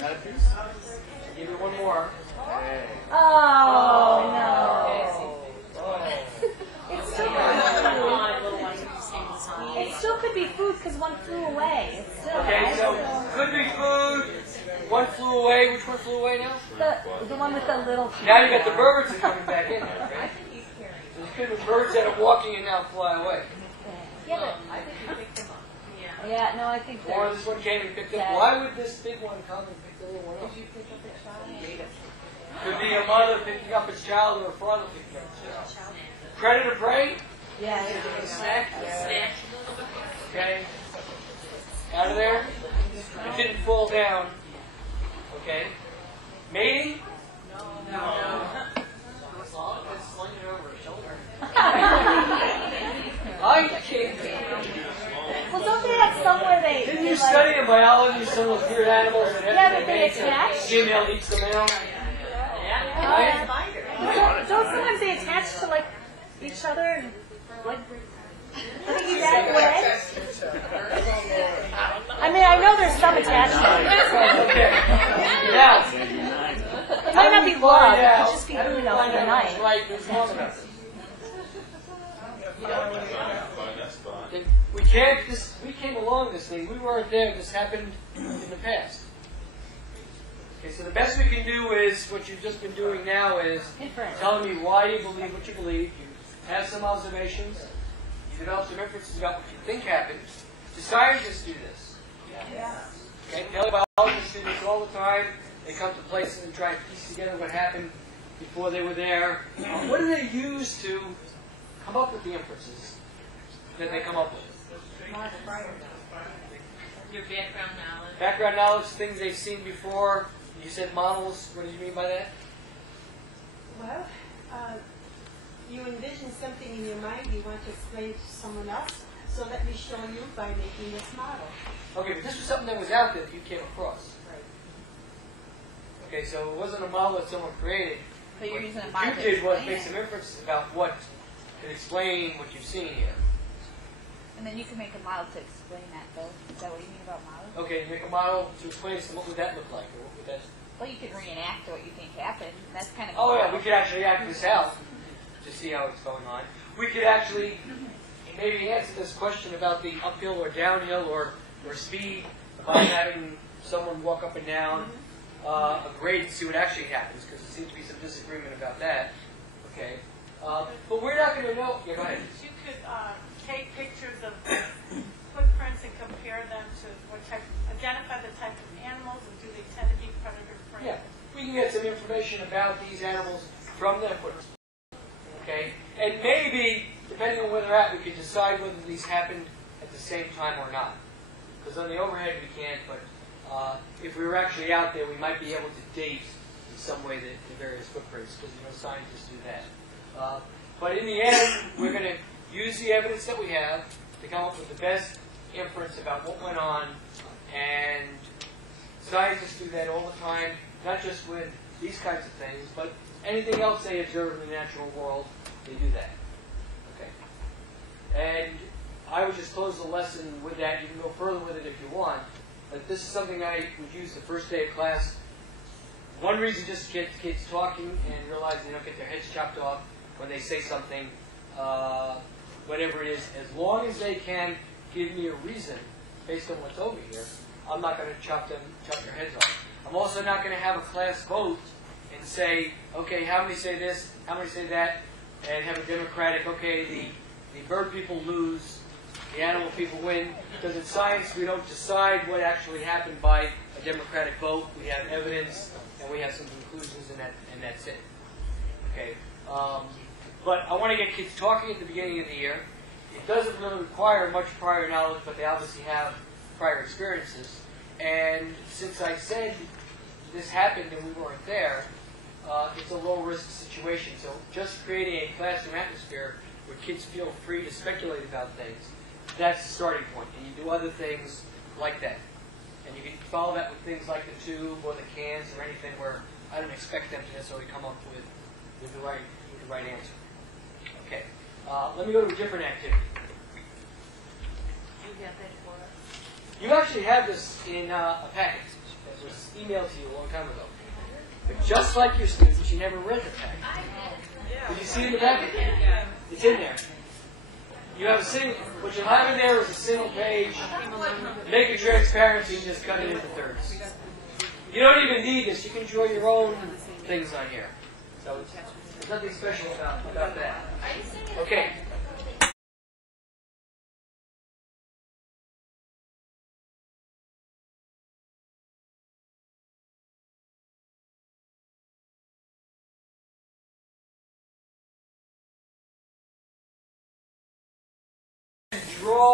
Got a piece? Give me one more. Hey. Oh, no. It still could be food because one flew away. It's still Okay, so could be food. One flew away. Which one flew away now? the one with the little. Now you got the birds that are coming back in there, right? So there could be birds that are walking and now fly away. Yeah, but I think you picked them up. yeah, no, I think Or they're. this one came and picked up. Yeah. Why would this big one come and pick the little one up? Did you pick up a child? Could be a mother picking up its child or a father picking up its child. Predator prey? Yeah. Snack? Snack. Okay. Out of there. It didn't fall down. Okay. Mating? No. I can't. Well, don't they have somewhere they? Didn't they you like, study in biology some of those weird animals that have Yeah, to but they mate? attach. Female eats the male. Don't sometimes they attach to like each other and like. I think you that way. I mean, I know there's some attachment. Okay. Now, It might not be love. It could just be, how do we for the find out night. what's right and what's wrong about it? We can't. We came along this thing. We weren't there. This happened in the past. Okay, so the best we can do is what you've just been doing now is Inference. telling me why you believe what you believe. You have some observations. You develop some inferences about what you think happened. Do scientists do this? Yeah. Okay, paleobiologists do this all the time. They come to places and try to piece together what happened before they were there. What do they use to come up with the inferences that they come up with? Your background knowledge. Background knowledge, things they've seen before. You said models. What did you mean by that? Well, you envision something in your mind you want to explain to someone else, so let me show you by making this model. Okay, but this was something that was out there that you came across. Right. Okay, so it wasn't a model that someone created. So you're using a What model you to did was explain make it. some inferences about what could explain what you've seen here. And then you can make a model to explain that, though. Is that what you mean about models? Okay, you make a model to explain to them what would that look like, or what would that... Well, you can reenact what you think happened. That's kind of. Oh yeah, we could actually act this out to see how it's going on. We could actually maybe answer this question about the uphill or downhill or speed by having someone walk up and down a grade to see what actually happens, because there seems to be some disagreement about that. Okay, but we're not going to know. Yeah, go ahead. You could take pictures of footprints and compare them to what type, identify the type of animals, and do they tend to be predator-prey? Yeah, we can get some information about these animals from their footprints. Okay, and maybe, depending on where they're at, we could decide whether these happened at the same time or not. Because on the overhead we can't, but if we were actually out there, we might be able to date in some way the various footprints, because scientists do that. But in the end, we're going to use the evidence that we have to come up with the best inference about what went on, and scientists do that all the time, not just with these kinds of things, but anything else they observe in the natural world, they do that. Okay. And I would just close the lesson with that. You can go further with it if you want, but this is something I would use the first day of class. One reason just to get kids talking and realize they don't get their heads chopped off when they say something, whatever it is, as long as they can give me a reason based on what's over here, I'm not going to chop their heads off. I'm also not going to have a class vote and say, okay, how many say this, how many say that, and have a democratic, okay, the bird people lose, the animal people win. Because in science, we don't decide what actually happened by a democratic vote. We have evidence, and we have some conclusions, and that's it. Okay. But I want to get kids talking at the beginning of the year. It doesn't really require much prior knowledge, but they obviously have prior experiences. And since I said this happened and we weren't there, it's a low-risk situation. So just creating a classroom atmosphere where kids feel free to speculate about things, that's the starting point. And you do other things like that. And you can follow that with things like the tube or the cans or anything where I don't expect them to necessarily come up with the right answer. Okay. Let me go to a different activity. You got that for us? You actually have this in a packet. was emailed to you a long time ago. But just like your students, you never read the packet. Did you see it in the packet? It's in there. You have a single, what you'll have in there is a single page. Make it transparent, so you can just cut it into thirds. You don't even need this. You can draw your own things on here. So there's nothing special about that. Okay. Draw